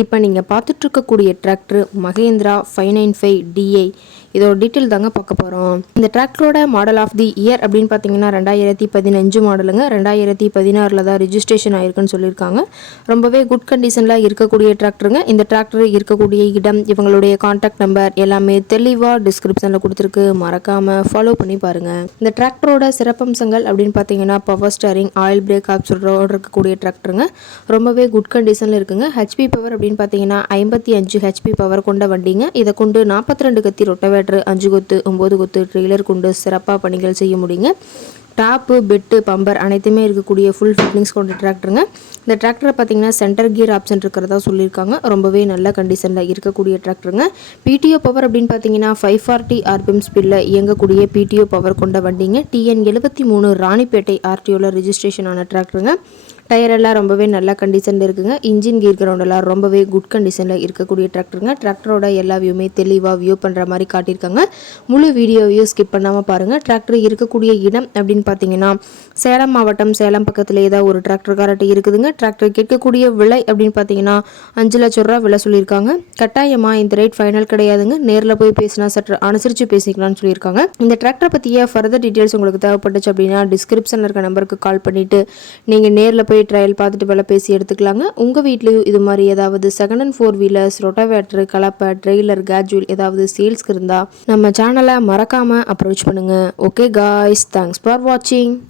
இப்போ நீங்கள் பார்த்துட்ருக்கக்கூடிய tractor Mahindra five nine five DI இதோட டீட்டெயில் தாங்க பார்க்க போகிறோம் இந்த டிராக்டரோட மாடல் ஆஃப் தி இயர் அப்படின்னு பார்த்தீங்கன்னா ரெண்டாயிரத்தி பதினஞ்சு மாடலுங்க ரெண்டாயிரத்தி பதினாறில் தான் ரிஜிஸ்ட்ரேஷன் ஆயிருக்குன்னு சொல்லியிருக்காங்க. ரொம்பவே குட் கண்டிஷனில் இருக்கக்கூடிய டிராக்டருங்க இந்த டிராக்டர் இருக்கக்கூடிய இடம் இவங்களுடைய காண்டாக்ட் நம்பர் எல்லாமே தெளிவாக டிஸ்கிரிப்ஷனில் கொடுத்துருக்கு. மறக்காமல் ஃபாலோ பண்ணி பாருங்கள் இந்த டிராக்டரோட சிறப்பம்சங்கள் அப்படின்னு பார்த்தீங்கன்னா பவர் ஸ்டாரிங் ஆயில் பிரேக் ஆப்ஷனோட இருக்கக்கூடிய டிராக்டருங்க ரொம்பவே குட் கண்டிஷனில் இருக்குங்க. ஹெச்பி பவர் அப்படின்னு பார்த்தீங்கன்னா ஐம்பத்தி அஞ்சு ஹெச்பி பவர் கொண்ட வண்டிங்க. இதை கொண்டு நாற்பத்தி ரெண்டு கத்தி ரொட்டவேட்டர் அஞ்சு கொத்து ஒம்பது கொத்து ட்ரெய்லர் கொண்டு சிறப்பாக பணிகள் செய்ய முடியுங்க. டாப்பு பெட்டு பம்பர் அனைத்துமே இருக்கக்கூடிய ஃபுல் ஃபிட்டிங்ஸ் கொண்ட டிராக்டருங்க இந்த டிராக்டரை பார்த்தீங்கன்னா சென்டர் கியர் ஆப்ஷன் இருக்கிறதா சொல்லியிருக்காங்க. ரொம்பவே நல்ல கண்டிஷனில் இருக்கக்கூடிய டிராக்டருங்க பிடிஓ பவர் அப்படின்னு பார்த்தீங்கன்னா ஃபைவ் ஃபார்ட்டி ஆர்பிஎம் ஸ்பீடில் இயங்கக்கூடிய பிடிஓ பவர் கொண்ட வண்டிங்க. டிஎன் எழுபத்தி மூணு ராணிப்பேட்டை ஆர்டிஓவில் ரிஜிஸ்ட்ரேஷன் ஆன டிராக்டருங்க டயர் எல்லாம் ரொம்பவே நல்ல கண்டிஷனில் இருக்குங்க. இன்ஜின் கீர் கிரவுண்ட் எல்லாம் ரொம்பவே குட் கண்டிஷனில் இருக்கக்கூடிய டிராக்டருங்க டிராக்டரோட எல்லா வியூமே தெளிவாக வியூ பண்ணுற மாதிரி காட்டியிருக்காங்க. முழு வீடியோவையும் ஸ்கிப் பண்ணாமல் பாருங்கள் டிராக்டர் இருக்கக்கூடிய இடம் அப்படின்னு பார்த்தீங்கன்னா சேலம் மாவட்டம் சேலம் பக்கத்தில் ஏதாவது ஒரு டிராக்டர் இருக்குதுங்க. டிராக்டர் கேட்கக்கூடிய விலை அப்படின்னு பார்த்தீங்கன்னா அஞ்சு லட்சம் ரூபா விலை சொல்லியிருக்காங்க. கட்டாயமாக இந்த ரேட் ஃபைனல் கிடையாதுங்க. நேரில் போய் பேசினா சற்று அனுசரித்து பேசிக்கலாம்னு சொல்லியிருக்காங்க. இந்த டிராக்டர் பற்றிய ஃபர்தர் டீட்டெயில்ஸ் உங்களுக்கு தேவைப்பட்டுச்சு அப்படின்னா டிஸ்கிரிப்ஷனில் இருக்க நம்பருக்கு கால் பண்ணிவிட்டு நீங்கள் நேரில் போய் ட்ரையல் பார்த்துட்டு விலை பேசி எடுத்துக்கலாங்க. உங்கள் வீட்லேயும் இது மாதிரி ஏதாவது second and four wheelers rotavator கலப்பை ட்ரெய்லர் கேஜுவல் ஏதாவது சேல்ஸ்க்கு இருந்தால் நம்ம சேனலை மறக்காமல் அப்ரோச் பண்ணுங்கள் okay guys thanks for watching.